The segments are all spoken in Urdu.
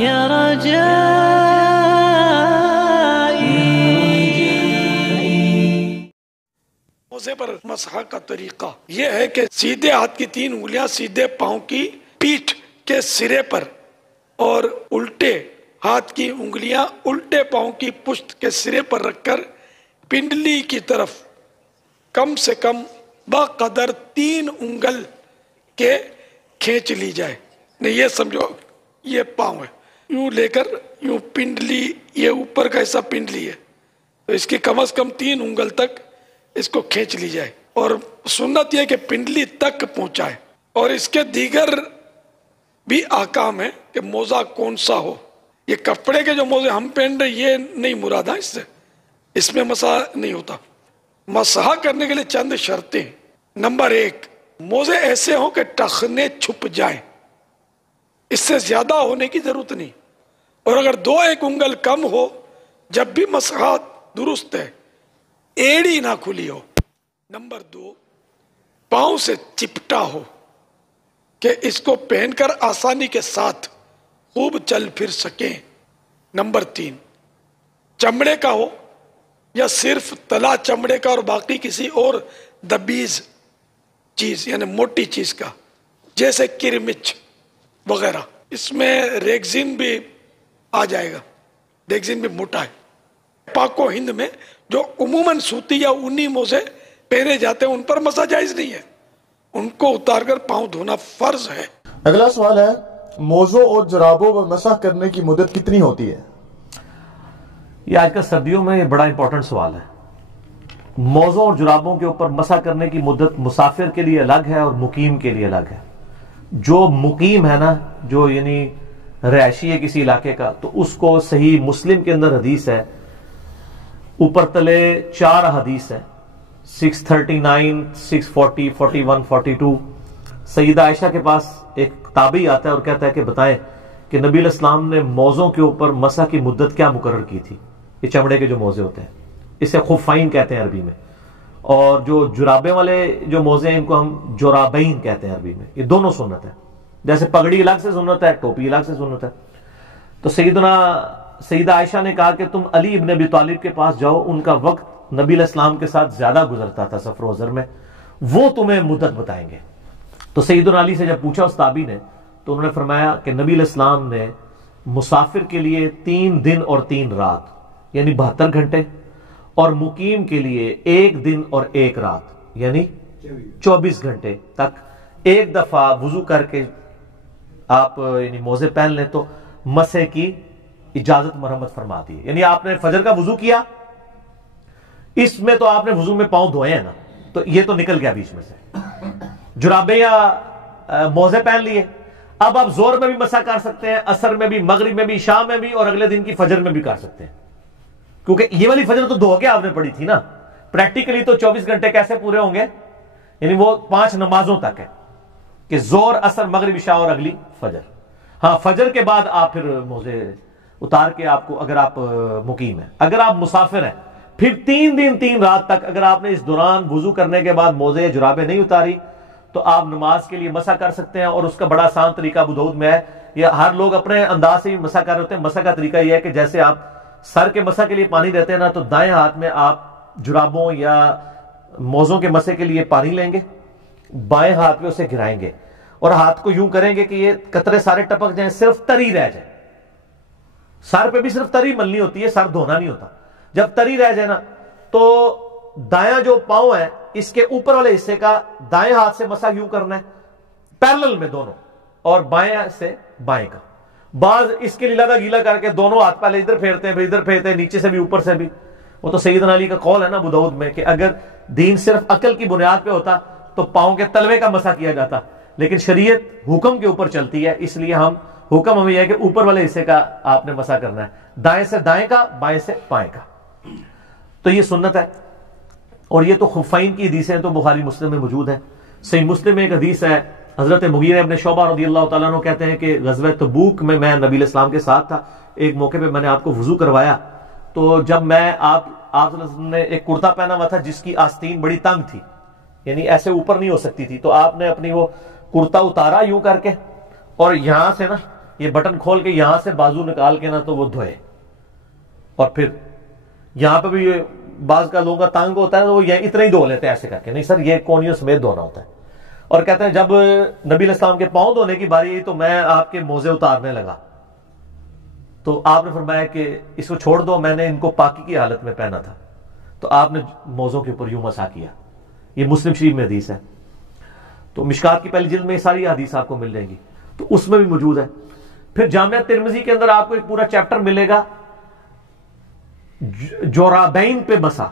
يا رجائي. موزے پر مسح کا طریقہ یہ ہے کہ سیدھے ہاتھ کی 3 انگلیاں سیدھے پاؤں کی پیٹھ کے سرے پر اور الٹے ہاتھ کی انگلیاں الٹے پاؤں کی پشت کے سرے پر رکھ کر پنڈلی کی طرف کم سے کم بقدر 3 انگل کے کھینچ لی جائے. نہیں یہ سمجھو یہ پاؤں ہے، یوں لے کر یوں پنڈلی، یہ اوپر کا حصہ پنڈلی ہے تو اس کی کم از کم 3 انگل تک اس کو کھینچ لی جائے. اور سنت یہ کہ پنڈلی تک پہنچائے. اور اس کے دیگر بھی احکام ہے کہ موزہ کون سا ہو. یہ کپڑے کے جو موزے ہم پہن رہے یہ نہیں مراد ہے، اس میں مسح نہیں ہوتا. مسح کرنے کے لیے چند شرطیں. نمبر 1، موزے ایسے ہوں کہ ٹخنے چھپ جائیں، اس سے زیادہ ہونے کی ضرورت نہیں. اور اگر 2-1 انگل کم ہو جب بھی مسحات درست ہے، ایڑی نہ کھلی ہو. نمبر 2، پاؤں سے چپٹا ہو کہ اس کو پہن کر آسانی کے ساتھ خوب چل پھر سکیں. نمبر 3، چمڑے کا ہو یا صرف تلا چمڑے کا اور باقی کسی اور دبیز چیز یعنی موٹی چیز کا جیسے کرمچ وغیرہ. اس میں ریگزین بھی آ جائے گا، ریگزین بھی موٹا ہے. پاک و ہند میں جو عموماً سوتی یا اونی موزے پہنے جاتے ہیں ان پر مسح جائز نہیں ہے، ان کو اتار کر پاؤں دھونا فرض ہے. اگلا سوال ہے، موزوں اور جرابوں پر مسح کرنے کی مدت کتنی ہوتی ہے؟ یہ آج کل سردیوں میں یہ بڑا امپورٹنٹ سوال ہے. موزوں اور جرابوں کے اوپر مسح کرنے کی مدت مسافر کے لیے الگ ہے اور مقیم کے لیے الگ ہے. جو مقیم ہے نا، جو یعنی رہائشی ہے کسی علاقے کا، تو اس کو صحیح مسلم کے اندر حدیث ہے، اوپر تلے 4 حدیث ہیں، 639 640 41 42. سیدہ عائشہ کے پاس ایک تابعی آتا ہے اور کہتا ہے کہ بتائیں کہ نبی علیہ السلام نے موزوں کے اوپر مسح کی مدت کیا مقرر کی تھی. یہ چمڑے کے جو موزے ہوتے ہیں اسے خفین کہتے ہیں عربی میں، اور جو جرابے والے جو موزے ہیں ان کو ہم جرابین کہتے ہیں عربی میں. یہ دونوں سنت ہے، جیسے پگڑی الگ سے سنت ہے، ٹوپی الگ سے سنت ہے. تو سیدہ عائشہ نے کہا کہ تم علی ابن ابی طالب کے پاس جاؤ، ان کا وقت نبی علیہ السلام کے ساتھ زیادہ گزرتا تھا سفر و حضر میں، وہ تمہیں مدت بتائیں گے. تو سیدنا علی سے جب پوچھا اس تابعی نے تو انہوں نے فرمایا کہ نبی علیہ السلام نے مسافر کے لیے 3 دن اور 3 رات یعنی 72 گھنٹے، اور مقیم کے لیے 1 دن اور 1 رات یعنی 24 گھنٹے تک ایک دفعہ وضو کر کے آپ یعنی موزے پہن لیں تو مسح کی اجازت مرحمت فرما دی. یعنی آپ نے فجر کا وضو کیا، اس میں تو آپ نے وضو میں پاؤں دھوئے ہیں نا، تو یہ تو نکل گیا بیچ میں سے. جرابے یا موزے پہن لیے، اب آپ زور میں بھی مسح کر سکتے ہیں، عصر میں بھی، مغرب میں بھی، شام میں بھی، اور اگلے دن کی فجر میں بھی کر سکتے ہیں. کیونکہ یہ والی فجر تو دھو کے آپ نے پڑھی تھی نا. پریکٹیکلی تو 24 گھنٹے کیسے پورے ہوں گے؟ یعنی وہ 5 نمازوں تک ہے کہ زور، عصر، مغرب، عشاء اور اگلی فجر. ہاں فجر کے بعد آپ پھر موزے اتار کے آپ کو، اگر آپ مقیم ہیں، اگر آپ مسافر ہیں پھر 3 دن 3 رات تک اگر آپ نے اس دوران وضو کرنے کے بعد موزے یا جرابیں نہیں اتاری تو آپ نماز کے لیے مسح کر سکتے ہیں. اور اس کا بڑا آسان طریقہ ابو داؤد میں ہے، یہ ہر لوگ اپنے انداز سے بھی مسح کر رہے ہوتے ہیں. مسح کا طریقہ یہ ہے کہ جیسے آپ سر کے مسح کے لیے پانی دیتے ہیں نا، تو دائیں ہاتھ میں آپ جرابوں یا موزوں کے مسح کے لیے پانی لیں گے، بائیں ہاتھ میں اسے گرائیں گے اور ہاتھ کو یوں کریں گے کہ یہ قطرے سارے ٹپک جائیں، صرف تری رہ جائے. سر پہ بھی صرف تری ملنی ہوتی ہے، سر دھونا نہیں ہوتا. جب تری رہ جائے نا تو دایاں جو پاؤں ہے اس کے اوپر والے حصے کا دائیں ہاتھ سے مسح یوں کرنا ہے پیرلل میں دونوں، اور بائیں سے بائیں کا. بعض اس کے لیے گیلا کر کے دونوں ہاتھ پہلے ادھر پھیرتے ہیں، پھر ادھر پھیرتے ہیں، نیچے سے بھی اوپر سے بھی. وہ تو سیدنا علی کا قول ہے نا ابو داؤد میں کہ اگر دین صرف عقل کی بنیاد پہ ہوتا تو پاؤں کے تلوے کا مسح کیا جاتا، لیکن شریعت حکم کے اوپر چلتی ہے، اس لیے حکم ہمیں یہ ہے کہ اوپر والے حصے کا آپ نے مسح کرنا ہے، دائیں سے دائیں کا، بائیں سے بائیں کا. تو یہ سنت ہے. اور یہ تو خفین کی حدیثیں ہیں تو بخاری مسلم میں موجود ہے. صحیح مسلم میں ایک حدیث ہے، حضرت مغیرہ ابن شعبہ رضی اللہ تعالیٰ عنہ کہتے ہیں کہ غزوہ تبوک میں نبی علیہ السلام کے ساتھ تھا. ایک موقع پہ میں نے آپ کو وضو کروایا، تو جب میں آپ نے ایک کرتا پہنا ہوا تھا جس کی آستین بڑی تنگ تھی، یعنی ایسے اوپر نہیں ہو سکتی تھی، تو آپ نے اپنی وہ کرتا اتارا یوں کر کے، اور یہاں سے نا یہ بٹن کھول کے یہاں سے بازو نکال کے نا تو وہ دھوئے، اور پھر یہاں پہ بھی یہ بعض کا لوگوں کا تانگ ہوتا ہے تو وہ یہ اتنا ہی دھو لیتے ہیں ایسے کر کے، نہیں سر یہ کونیوں سمیت دھونا ہوتا ہے. اور کہتے ہیں جب نبی علیہ السلام کے پاؤں دھونے کی باری آئی تو میں آپ کے موزے اتارنے لگا، تو آپ نے فرمایا کہ اس کو چھوڑ دو، میں نے ان کو پاکی کی حالت میں پہنا تھا. تو آپ نے موزوں کے اوپر یوں مسح کیا. یہ مسلم شریف میں حدیث ہے. تو مشکات کی پہلی جلد میں یہ ساری حدیث آپ کو مل جائیں گی، تو اس میں بھی موجود ہے. پھر جامعہ ترمذی کے اندر آپ کو ایک پورا چیپٹر ملے گا جورابین پہ مسح.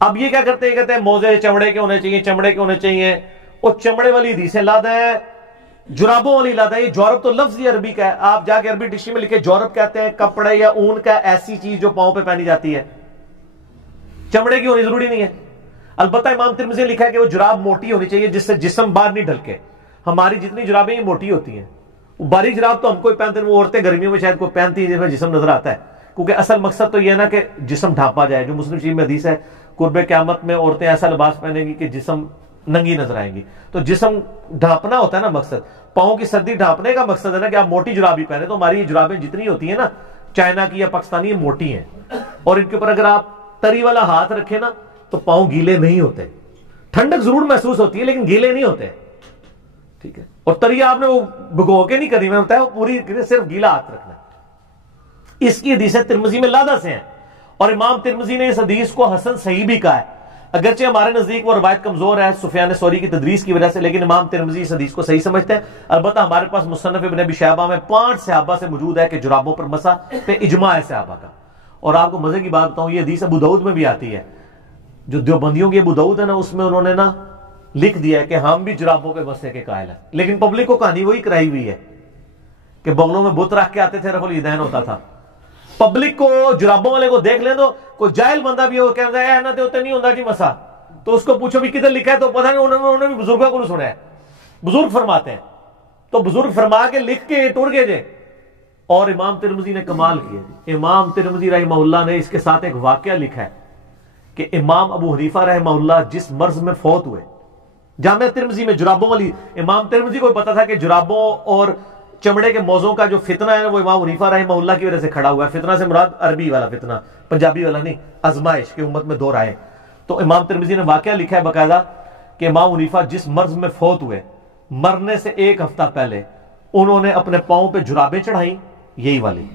اب یہ کیا کرتے ہیں، کہتے ہیں موزے چمڑے کے ہونے چاہیے، چمڑے کے ہونے چاہیے. وہ چمڑے والی حدیثیں لادا ہے، جرابوں والی لادا ہے. یہ جورب تو لفظ ہی عربی کا ہے، آپ جا کے عربی ڈکشنری میں لکھے جورب کہتے ہیں کپڑے یا اون کا ایسی چیز جو پاؤں پہ پہنی جاتی ہے، چمڑے کی ہونی ضروری نہیں ہے. البتہ امام ترمذی نے لکھا ہے کہ وہ جراب موٹی ہونی چاہیے جس سے جسم باہر نہیں ڈھلکے. ہماری جتنی جرابیں یہ موٹی ہوتی ہیں، باریک جراب تو ہم کوئی پہنتے ہیں، وہ عورتیں گرمیوں میں شاید کوئی پہنتی ہیں جس میں جسم نظر آتا ہے، کیونکہ اصل مقصد تو یہ ہے نا کہ جسم ڈھانپا جائے. جو مسلم شریف میں حدیث ہے قرب قیامت میں عورتیں ایسا لباس پہنیں گی کہ جسم ننگی نظر آئیں گی. تو جسم ڈھانپنا ہوتا ہے نا مقصد، پاؤں کی سردی ڈھانپنے کا مقصد ہے نا کہ آپ موٹی جراب ہی پہنے. تو ہماری یہ جرابیں جتنی ہوتی ہیں نا چائنا کی یا پاکستانی، موٹی ہیں، اور ان کے اوپر اگر آپ تری والا ہاتھ رکھیں نا تو پاؤں گیلے نہیں ہوتے. ٹھنڈک ضرور محسوس ہوتی ہے لیکن گیلے نہیں ہوتے. ٹھیک ہے، اور تری آپ نے وہ بھگو کے نہیں کرنی، میں بتایا وہ پوری صرف گیلا ہاتھ رکھنا. اس کی حدیثیں ترمذی میں لادا سے ہیں، اور امام ترمذی نے اس حدیث کو حسن صحیح بھی کہا ہے. اگرچہ ہمارے نزدیک وہ روایت کمزور ہے سفیان ثوری کی تدریس کی وجہ سے، لیکن امام ترمذی اس حدیث کو صحیح سمجھتے ہیں. البتہ ہمارے پاس مصنف ابن ابی شیبہ میں 5 صحابہ سے موجود ہے کہ جرابوں پر مسح پہ اجماع ہے صحابہ کا. اور آپ کو مزے کی بات بتاؤں، یہ حدیث ابو داؤد میں بھی آتی ہے. جو دیوبندیوں کی ابو داؤد ہے نا، اس میں انہوں نے نا لکھ دیا ہے کہ ہم بھی جرابوں پہ مسح کے قائل ہیں، لیکن پبلک کو کہانی وہی کرائی ہوئی ہے کہ بغلوں میں بت رکھ کے آتے تھے، رفع الیدین ہوتا تھا. پبلک کو جرابوں والے کو دیکھ لیں تو کوئی جاہل بندہ بھی ہو کہتا ہے نہ تے نہیں ہوتا جی مسا، تو اس کو پوچھو بھی کدھر لکھا ہے تو پتہ نہیں، انہوں نے بھی بزرگوں کو سنا ہے. بزرگ فرماتے ہیں تو بزرگ فرما کے لکھ کے ٹوٹ گئے جے. اور امام ترمذی نے کمال کیا جی. امام ترمذی رحمہ اللہ نے اس کے ساتھ ایک واقعہ لکھا ہے کہ امام ابو حنیفہ رحمہ اللہ جس مرض میں فوت ہوئے، جامعہ ترمذی میں جرابوں والی، امام ترمذی کو پتا تھا کہ جرابوں اور چمڑے کے موزوں کا جو فتنہ ہے وہ امام حنیفہ رحمہ اللہ کی وجہ سے کھڑا ہوا ہے. فتنہ سے مراد عربی والا فتنہ، پنجابی والا نہیں، آزمائش کہ امت میں دور آئے. تو امام ترمذی نے واقعہ لکھا ہے باقاعدہ کہ امام حنیفہ جس مرض میں فوت ہوئے، مرنے سے 1 ہفتہ پہلے انہوں نے اپنے پاؤں پہ جرابیں چڑھائیں یہی والی،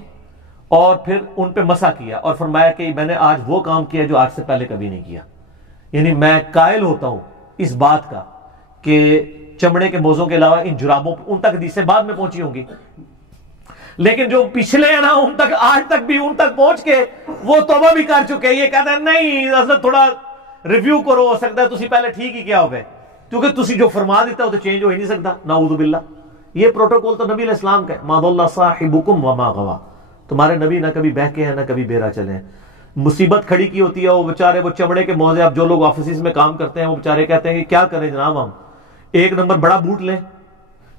اور پھر ان پہ مسح کیا اور فرمایا کہ میں نے آج وہ کام کیا جو آج سے پہلے کبھی نہیں کیا. یعنی میں قائل ہوتا ہوں اس بات کا کہ چمڑے کے موزوں کے علاوہ ان جرابوں ان تک حدیثیں بعد میں پہنچی ہوں گی، لیکن جو پچھلے ہیں نا ان تک آج تک بھی ان تک پہنچ کے وہ توبہ بھی کر چکے. یہ کہتے ہیں نہیں اصل تھوڑا ریویو کرو، ہو سکتا ہے تسی پہلے ٹھیک ہی کیا ہوگا، کیونکہ تسی جو فرما دیتا ہو تو چینج ہو ہی نہیں سکتا. نعوذ باللہ. یہ پروٹوکول تو نبی علیہ السلام کا ہے، ما ضل صاحبکم وما غوا. تمہارے نبی نہ کبھی بہکے ہیں نہ کبھی بیرا چلے ہیں. مصیبت کھڑی کی ہوتی ہے، وہ بیچارے وہ چمڑے کے موزے، اب جو لوگ آفیسز میں کام کرتے ہیں وہ بیچارے کہتے ہیں کہ کیا کریں جناب، ہم 1 نمبر بڑا بوٹ لیں.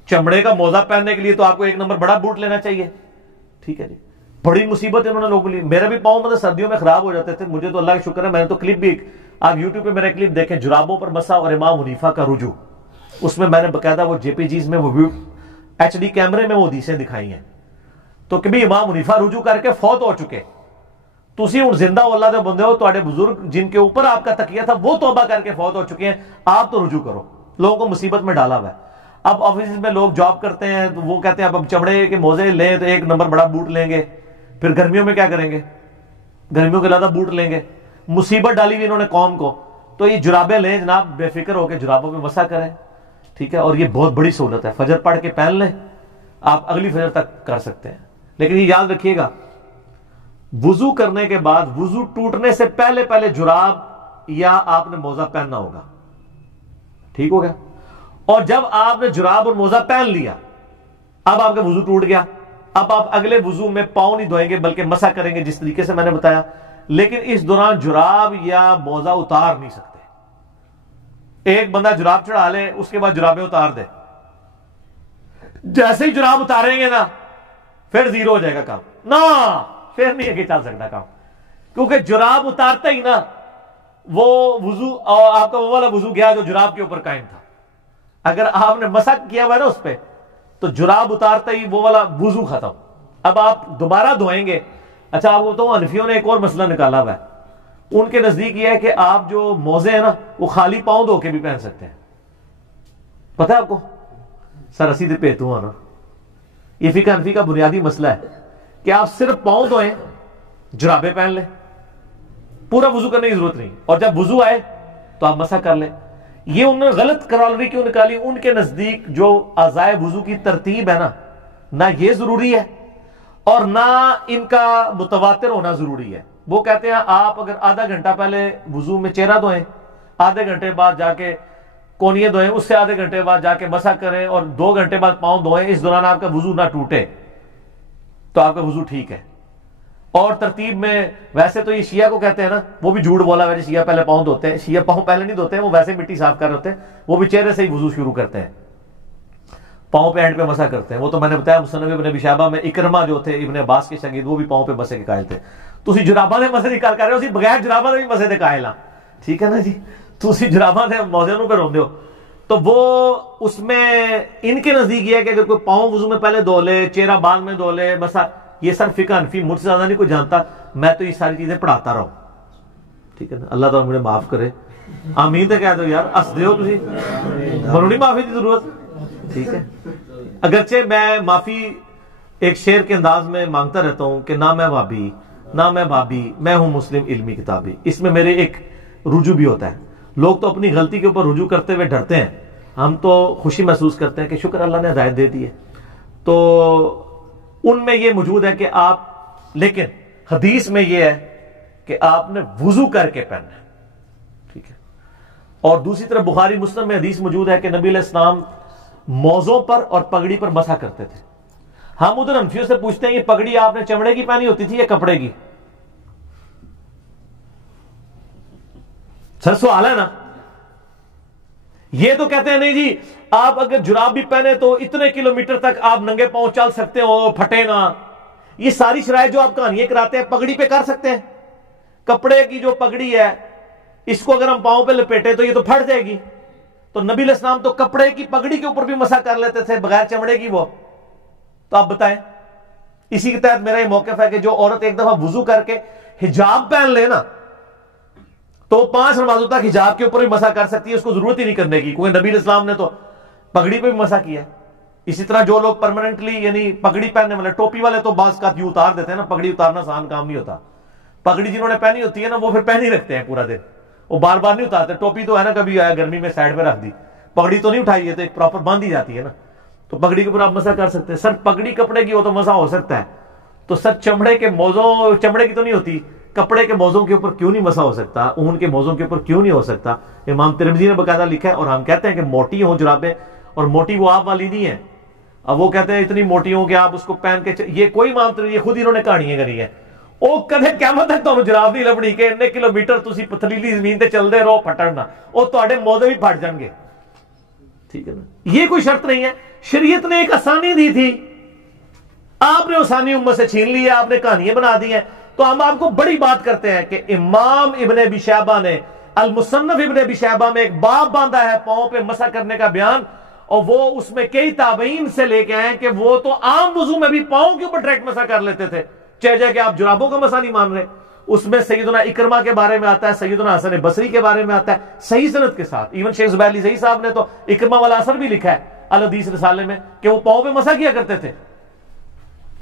چمڑے کا موزہ پہننے کے لیے تو آپ کو 1 نمبر بڑا بوٹ لینا چاہیے. ٹھیک ہے جی، بڑی مصیبت انہوں نے لوگوں کے لیے. میرا بھی پاؤں مطلب سردیوں میں خراب ہو جاتے تھے، مجھے تو اللہ کا شکر ہے میں نے تو کلپ بھی، آپ یوٹیوب پہ میرا کلپ دیکھیں جرابوں پر مسح اور امام حنیفہ کا رجوع، اس میں میں نے باقاعدہ وہ JPGs میں وہ HD کیمرے میں وہ حدیثیں دکھائی ہیں. تو کبھی امام حنیفہ رجوع کر کے فوت ہو چکے، تسی ہوں زندہ اللہ دے بندے ہو، تواڈے بزرگ جن کے اوپر آپ کا تکیہ تھا وہ توبہ کر کے فوت ہو چکے ہیں، آپ تو رجوع کرو. لوگوں کو مصیبت میں ڈالا ہوا ہے. اب آفیس میں لوگ جاب کرتے ہیں تو وہ کہتے ہیں اب چمڑے کے موزے لیں تو 1 نمبر بڑا بوٹ لیں گے، پھر گرمیوں میں کیا کریں گے، گرمیوں کے علاوہ بوٹ لیں گے. مصیبت ڈالی ہوئی انہوں نے قوم کو. تو یہ جرابیں لیں جناب، بے فکر ہو کے جرابوں پہ مسح کریں. ٹھیک ہے، اور یہ بہت بڑی سہولت ہے. فجر پڑھ کے پہن لیں، آپ اگلی فجر تک کر سکتے ہیں. لیکن یہ یاد رکھیے گا، وضو کرنے کے بعد وضو ٹوٹنے سے پہلے جراب یا آپ نے موزہ پہننا ہوگا. ٹھیک ہو گیا؟ اور جب آپ نے جراب اور موزہ پہن لیا، اب آپ کا وضو ٹوٹ گیا. اب آپ اگلے وضو میں پاؤں نہیں دھوئیں گے بلکہ مسح کریں گے جس طریقے سے میں نے بتایا. لیکن اس دوران جراب یا موزہ اتار نہیں سکتے. ایک بندہ جراب چڑھا لے اس کے بعد جرابیں اتار دے، جیسے ہی جراب اتاریں گے نا پھر زیرو ہو جائے گا کام. نہ پھر نہیں آگے چل سکتا کام، کیونکہ جراب اتارتا ہی نا وہ وضو، اور آپ کا وہ والا وضو گیا جو جراب کے اوپر قائم تھا. اگر آپ نے مسح کیا ہوا ہے نا اس پہ تو جراب اتارتا ہی وہ والا وضو ختم. اب آپ دوبارہ دھوئیں گے. اچھا آپ کو بتاؤں حنفیوں نے ایک اور مسئلہ نکالا ہوا ہے. ان کے نزدیک یہ ہے کہ آپ جو موزے ہیں نا وہ خالی پاؤں دھو کے بھی پہن سکتے ہیں. پتہ ہے آپ کو؟ سر اسی دے پیتوں ہاں نا. یہ فقہ حنفی کا بنیادی مسئلہ ہے کہ آپ صرف پاؤں دھوئیں, جرابیں پہن لیں, پورا وضو کرنے کی ضرورت نہیں, اور جب وضو آئے تو آپ مسح کر لیں. یہ انہوں نے غلط کرالری کیوں نکالی؟ ان کے نزدیک جو اعضاء وضو کی ترتیب ہے نا, نہ یہ ضروری ہے اور نہ ان کا متواتر ہونا ضروری ہے. وہ کہتے ہیں آپ اگر آدھا گھنٹہ پہلے وضو میں چہرہ دھوئیں, آدھے گھنٹے بعد جا کے کونیے دھوئیں, اس سے آدھے گھنٹے بعد جا کے مسح کریں, اور 2 گھنٹے بعد پاؤں دھوئیں, اس دوران آپ کا وضو نہ ٹوٹے تو آپ کا وضو ٹھیک ہے. اور ترتیب میں ویسے تو یہ شیعہ کو کہتے ہیں نا, وہ بھی جھوٹ بولا ہے, شیعہ پہلے پاؤں دھوتے ہیں. شیعہ پاؤں پہلے نہیں دھوتے ہیں, وہ ویسے مٹی صاف کر رہے ہوتے ہیں, وہ بھی چہرے سے ہی وضو شروع کرتے ہیں, پاؤں پہ اینڈ پہ مسح کرتے ہیں. وہ تو میں نے بتایا مصنف ابن ابی شیبہ میں اکرمہ جو تھے ابن عباس کے شاگرد, وہ بھی پاؤں پہ مسح کے قائل تھے. تسی جراباں دے مسح نکال کر رہے ہو, اسی بغیر جراباں دے بھی مسح دے قائل ہاں. ٹھیک ہے نا جی, تسی جراباں دے موزے نوں پہ روندے ہو. تو وہ اس میں ان کے نزدیک یہ ہے کہ اگر کوئی پاؤں وضو میں پہلے دھو لے, چہرہ بعد میں دھو لے, مسح, یہ سر فقہ حنفی مجھ سے زیادہ نہیں کوئی جانتا, میں تو یہ ساری چیزیں پڑھاتا رہا ہوں. ٹھیک ہے نا, اللہ تعالیٰ مجھے معاف کرے. آمین تو کہہ دو یار, ہس دے ہو تسی, منوں نہیں معافی کی ضرورت. ٹھیک ہے, اگرچہ میں معافی ایک شعر کے انداز میں مانگتا رہتا ہوں کہ نہ میں وہابی نہ میں بھابی, میں ہوں مسلم علمی کتابی. اس میں میرے ایک رجوع بھی ہوتا ہے. لوگ تو اپنی غلطی کے اوپر رجوع کرتے ہوئے ڈرتے ہیں, ہم تو خوشی محسوس کرتے ہیں کہ شکر اللہ نے ہدایت دے دی ہے. تو ان میں یہ موجود ہے کہ آپ, لیکن حدیث میں یہ ہے کہ آپ نے وضو کر کے پہننا ہے. ٹھیک ہے, اور دوسری طرف بخاری مسلم میں حدیث موجود ہے کہ نبی علیہ السلام موزوں پر اور پگڑی پر مسح کرتے تھے. ہم ادھر حنفیوں سے پوچھتے ہیں یہ پگڑی آپ نے چمڑے کی پہنی ہوتی تھی یا کپڑے کی؟ سر سوال ہے نا. یہ تو کہتے ہیں نہیں جی آپ اگر جراب بھی پہنے تو اتنے کلومیٹر تک آپ ننگے پاؤں چل سکتے ہو, پھٹے نہ. یہ ساری شرائط جو آپ کہانیاں کراتے ہیں پگڑی پہ کر سکتے ہیں. کپڑے کی جو پگڑی ہے اس کو اگر ہم پاؤں پہ لپیٹے تو یہ تو پھٹ جائے گی. تو نبی علیہ السلام تو کپڑے کی پگڑی کے اوپر بھی مسح کر لیتے تھے بغیر چمڑے کی. وہ تو آپ بتائیں. اسی کے تحت میرا یہ موقف ہے کہ جو عورت ایک دفعہ وضو کر کے حجاب پہن لے نا تو 5 نمازوں تک حجاب کے اوپر بھی مسح کر سکتی ہے, اس کو ضرورت ہی نہیں کرنے کی, کیونکہ نبی علیہ السلام نے تو پگڑی پہ بھی مسح کیا ہے. اسی طرح جو لوگ پرماننٹلی یعنی پگڑی پہننے والے, ٹوپی والے تو بعض کا یوں اتار دیتے ہیں نا, پگڑی اتارنا آسان کام نہیں ہوتا. پگڑی جنہوں نے پہنی ہوتی ہے نا وہ پھر پہن ہی رکھتے ہیں پورا دن, وہ بار بار نہیں اتارتے. ٹوپی تو ہے نا کبھی آیا گرمی میں سائڈ پہ رکھ دی, پگڑی تو نہیں اٹھائی ہے, تو ایک پراپر باندھ دی جاتی ہے نا, تو پگڑی کے اوپر آپ مسح کر سکتے ہیں. سر پگڑی کپڑے کی ہو تو مسح ہو سکتا ہے, تو سر چمڑے کے موزوں, چمڑے کی تو نہیں ہوتی, کپڑے کے موزوں کے اوپر کیوں نہیں مسح ہو سکتا, اون کے موزوں کے اوپر کیوں نہیں ہو سکتا؟ امام ترمذی نے باقاعدہ لکھا ہے. اور ہم کہتے ہیں کہ موٹی ہوں جرابیں, اور موٹی وہ آپ والی نہیں ہے. اب وہ کہتے ہیں اتنی موٹی ہوں کہ آپ اس کو پہن کے یہ کوئی امام ترمذی, یہ خود انہوں نے کہانیاں کری ہے. وہ کدے قیامت تک تمہیں جراب نہیں لبنی کہ اتنے کلومیٹر تسی پتھریلی زمین تے چلدے رہو پھٹنا, وہ تواڈے موزے بھی پھٹ جان گے. ٹھیک ہے نا, یہ کوئی شرط نہیں ہے. شریعت نے ایک آسانی دی تھی, آپ نے آسانی امت سے چھین لی ہے, آپ نے کہانیاں بنا دی ہیں. تو ہم آپ کو بڑی بات کرتے ہیں کہ امام ابن ابی شیبہ نے المصنف ابن ابی شیبہ میں ایک باب باندھا ہے پاؤں پہ مسح کرنے کا بیان, اور وہ اس میں کئی تابعین سے لے کے آئے کہ وہ تو عام وضو میں بھی پاؤں کے اوپر ڈائریکٹ مسح کر لیتے تھے, چاہے کہ آپ جرابوں کا مسح نہیں مان رہے. اس میں سیدنا اکرمہ کے بارے میں آتا ہے, سیدنا حسن بصری کے بارے میں آتا ہے صحیح سند کے ساتھ. ایون شیخ زبیر علی صحیح صاحب نے تو اکرمہ والا اثر بھی لکھا ہے الحدیث رسالے میں کہ وہ پاؤں پہ مسح کیا کرتے تھے.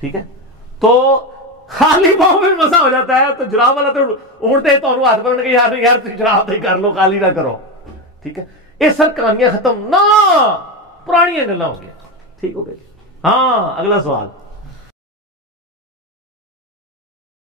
ٹھیک ہے, تو خالی پاؤں پہ مسح ہو جاتا ہے, تو جراب والا تو اڑتے تو ہاتھ پکڑ کے یار یار جراب ہی کر لو, خالی نہ کرو. ٹھیک ہے, یہ سر کہانیاں ختم نہ, پرانیاں گلاں ہو گیا. ٹھیک ہو گئی. ہاں اگلا سوال.